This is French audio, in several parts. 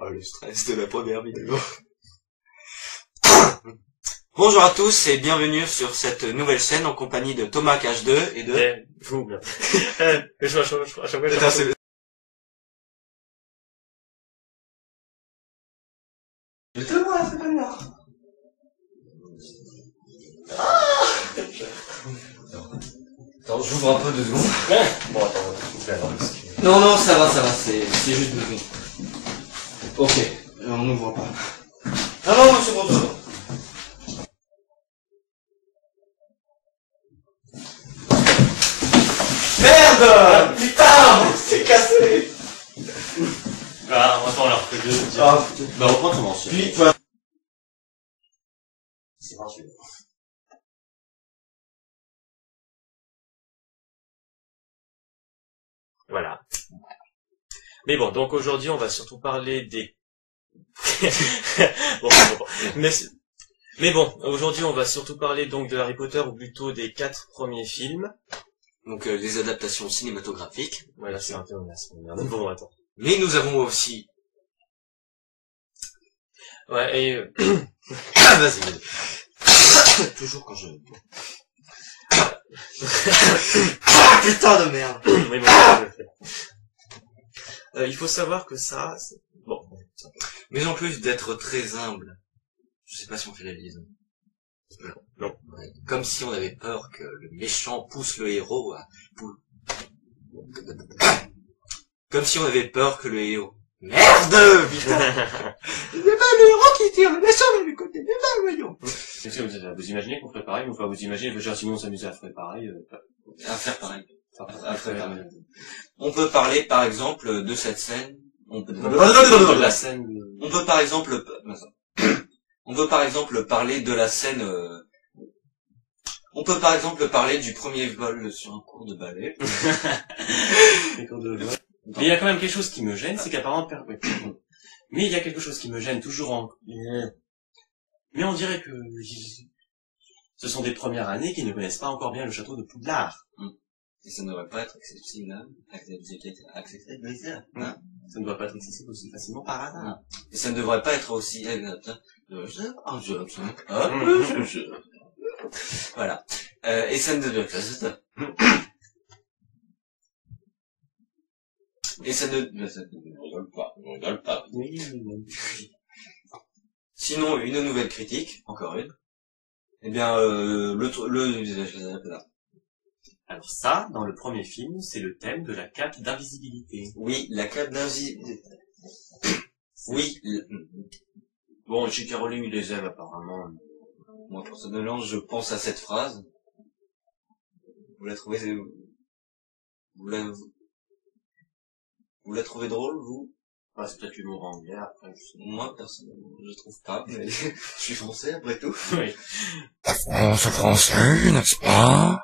Oh, le stress de la première vidéo. Bonjour à tous et bienvenue sur cette nouvelle chaîne en compagnie de Thomas H2 et de... vous, bien. À chaque fois, Putain, c'est... Mettez-moi, c'est pas noir. Attends, j'ouvre un peu 2 secondes. Bon, attends, on va couper alors. Non, ça va, c'est juste 2 secondes. Ok, on n'ouvre pas. Non, c'est bon. Merde! Putain! C'est cassé! Ah, attends alors, que je... Ah, bah, reprends ton manche. puis, toi... C'est marche. Voilà. Mais bon, donc aujourd'hui, on va surtout parler des... bon. Mais bon, aujourd'hui, on va surtout parler donc de Harry Potter, ou plutôt des 4 premiers films. Donc, les adaptations cinématographiques. Voilà, c'est un peu merde. Bon, attends. Mais nous avons aussi... Ouais, et... Ah, vas-y. Toujours quand je... Ah, putain de merde. oui, bon, je le fais. Il faut savoir que ça... Bon. Mais en plus d'être très humble, je sais pas si on fait la liaison. Non. Ouais. Comme si on avait peur que le méchant pousse le héros à... Comme si on avait peur que le héros... Merde, putain. C'est pas le héros qui tire, le méchant de l'autre côté. Mais pas, voyons. Qu'est-ce que vous imaginez qu'on ferait pareil, ou enfin vous imaginez, déjà si on s'amusait à faire pareil, À faire pareil. à faire pareil. On peut parler par exemple de cette scène. On peut... de la scène. On peut par exemple... On peut par exemple parler de la scène... On peut par exemple parler du premier vol sur un cours de ballet. Mais il y a quand même quelque chose qui me gêne, c'est qu'apparemment... Mais il y a quelque chose qui me gêne toujours en... Mais on dirait que... Ce sont des premières années qui ne connaissent pas encore bien le château de Poudlard. Et ça ne devrait pas être accessible, hein. Ça ne doit pas être accessible aussi facilement par hasard. Et ça ne devrait pas être aussi... Voilà. Et ça ne devrait Et ça ne... On rigole pas. Oui. Sinon, une nouvelle critique, encore une. Eh bien, Alors ça, dans le premier film, c'est le thème de la cape d'invisibilité. Oui, la cape d'invisibilité. Oui. Bon, J.K. Rowling, il les aime apparemment. Moi, personnellement, je pense à cette phrase. Vous la trouvez... Vous la trouvez drôle, vous? Ah, c'est peut-être l'humour anglais, après, je sais. Moi, personnellement, je trouve pas, mais je suis français, après tout. Oui. La France français, n'est-ce pas?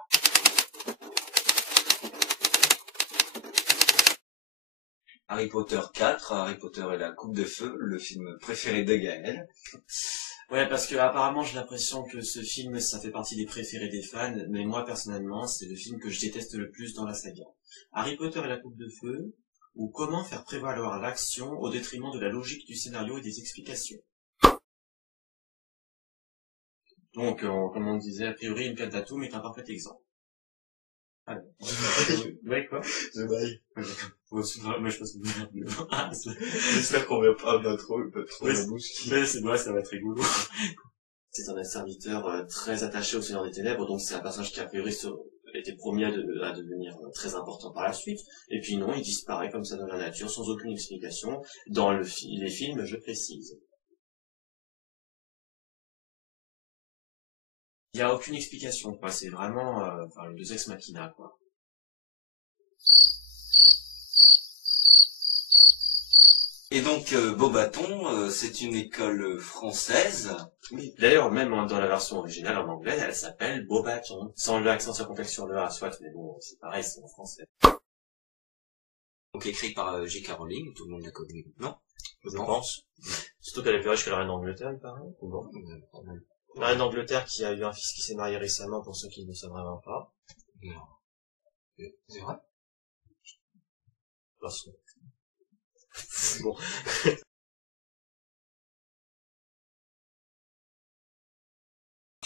Harry Potter 4, Harry Potter et la Coupe de Feu, le film préféré de Gaël. Ouais, parce que apparemment j'ai l'impression que ce film, ça fait partie des préférés des fans, mais moi personnellement, c'est le film que je déteste le plus dans la saga. Harry Potter et la Coupe de Feu, ou comment faire prévaloir l'action au détriment de la logique du scénario et des explications. Donc, comme on disait, a priori, une pièce d'atome est un parfait exemple. Ah, ouais, quoi? Je baille. Mais je pense que J'espère qu'on va pas trop la bouche. mais c'est vrai, ça va être rigolo. C'est un serviteur très attaché au Seigneur des Ténèbres, donc c'est un personnage qui a priori était promis à devenir très important par la suite. Et puis non, il disparaît comme ça dans la nature, sans aucune explication. Dans les films, je précise. Il n'y a aucune explication, quoi. C'est vraiment le Deus Ex Machina, quoi. Et donc, Beaubaton, c'est une école française. Oui. D'ailleurs, même dans la version originale en anglais, elle s'appelle Beaubaton. Sans l'accent circonflexe sur le A, soit, mais bon, c'est pareil, c'est en français. Donc écrit par J.K. Rowling, tout le monde l'a connu. Non? Je pense. Surtout qu'elle est plus riche que la reine d'Angleterre, il paraît. Ou bon. La reine d'Angleterre qui a eu un fils qui s'est marié récemment, pour ceux qui ne savent vraiment pas. Non. C'est vrai? Parce que... Bon.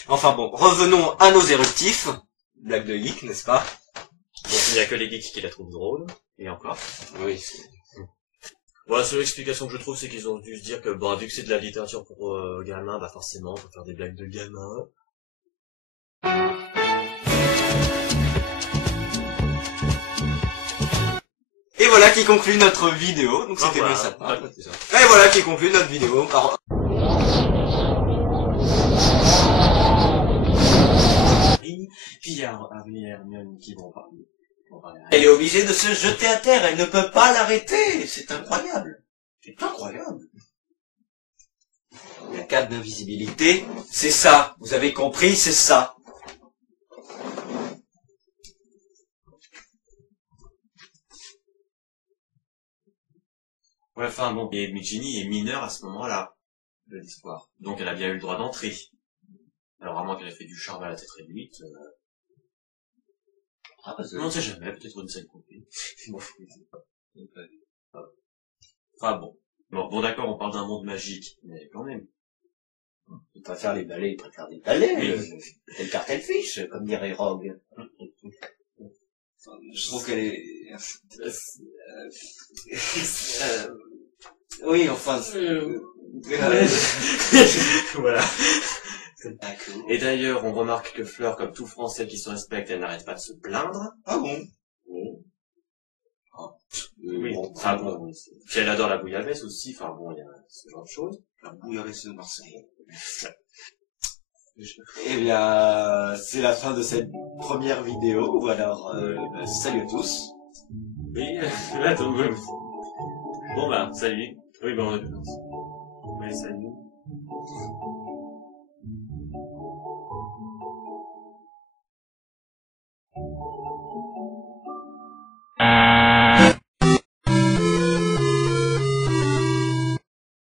Enfin bon, revenons à nos éruptifs. Blague de geek, n'est-ce pas? Donc il n'y a que les geeks qui la trouvent drôle, et encore. Oui. Bon, la seule explication que je trouve, c'est qu'ils ont dû se dire que, bah, vu que c'est de la littérature pour gamins, bah forcément, on peut faire des blagues de gamins. Et voilà qui conclut notre vidéo. Donc c'était voilà. ça. Ah, c'est ça. Et voilà qui conclut notre vidéo. Puis il y a Hermione qui vont parler. Elle est obligée de se jeter à terre. Elle ne peut pas l'arrêter. C'est incroyable. C'est incroyable. La cape d'invisibilité, c'est ça. Vous avez compris, c'est ça. Ouais, enfin bon, et Ginny est mineure à ce moment-là de l'histoire. Donc elle a bien eu le droit d'entrer. Alors à moins qu'elle ait fait du charme à la tête réduite. On ne sait jamais, peut-être une scène coupée. Enfin bon. Bon d'accord, on parle d'un monde magique, mais quand même. Il préfère les balais, il préfère des balais. Oui. C'est le cartel-fiche, comme dirait Rogue. Je trouve qu'elle est... oui, enfin... Voilà. Et d'ailleurs, on remarque que Fleur, comme tout Français qui se respecte, elle n'arrête pas de se plaindre. Ah bon? Oui. Oui, Bon, enfin bon, oui. Puis elle adore la bouillabaisse aussi, enfin bon, il y a ce genre de choses. La bouillabaisse de Marseille. Eh bien, c'est la fin de cette première vidéo, ou alors, salut à tous. Oui, attends, oui. Bon bah, salut. Oui, bah on est bien. Ouais, salut.